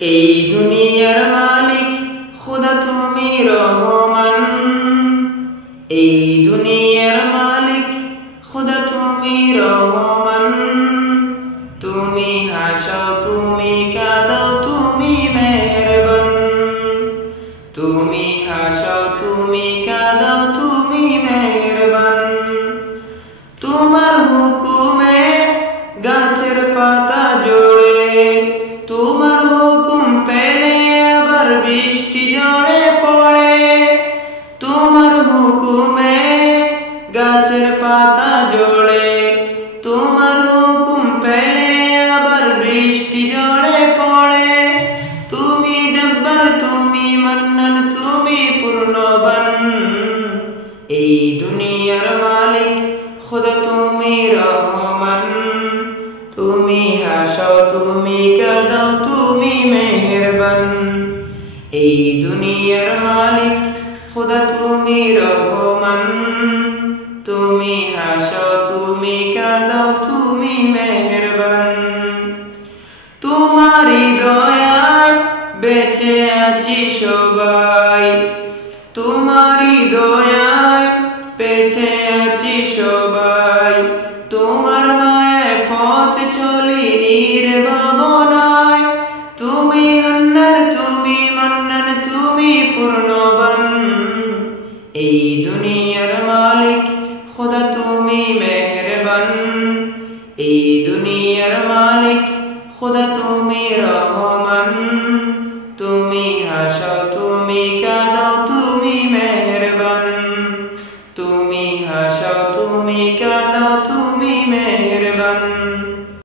এই দুনিয়ার মালিক খোদা তুমি রহমান, এই দুনিয়ার মালিক খোদা তুমি রহমান। তুমি হাসাও তুমি কাঁদাও তুমি মেহেরবান, তুমি হাসাও তুমি কাঁদাও তুমি মেহেরবান। তোমার হুকুমে গাছের পাতা জড়ে, তোমার হুকুম পেলে আবার বৃষ্টি ঝরে পড়ে। তোমার হুকুমে গাছের পাতা জড়ে, তোমার হুকুম পেলে আবার বৃষ্টি ঝরে পড়ে। তুমি জব্বার তুমি মান্নান তুমি পূর্ণবান, এই দুনিয়ার মালিক খোদা তুমি রহমান। তুমি হাসাও তুমি কাঁদাও তুমি মেহেরবান, এই দুনিয়ার মালিক খোদা তুমি রহমান। তুমি হাসাও তুমি কাঁদাও তুমি মেহেরবান। তোমারই দয়ায় বেঁচে আছি সবাই, তোমারই দয়ায় বেঁচে আছি সবাই। তোমার মায়ের পথ চলি নির্ভাবনায়, তুমি হান্নান তুমি মান্নান তুমি পূর্ণবান, এই দুনিয়ার মালিক খোদা তুমি মেহেরবান। এই দুনিয়ার মালিক খোদা তুমি রহমান, তুমি হাসাও তুমি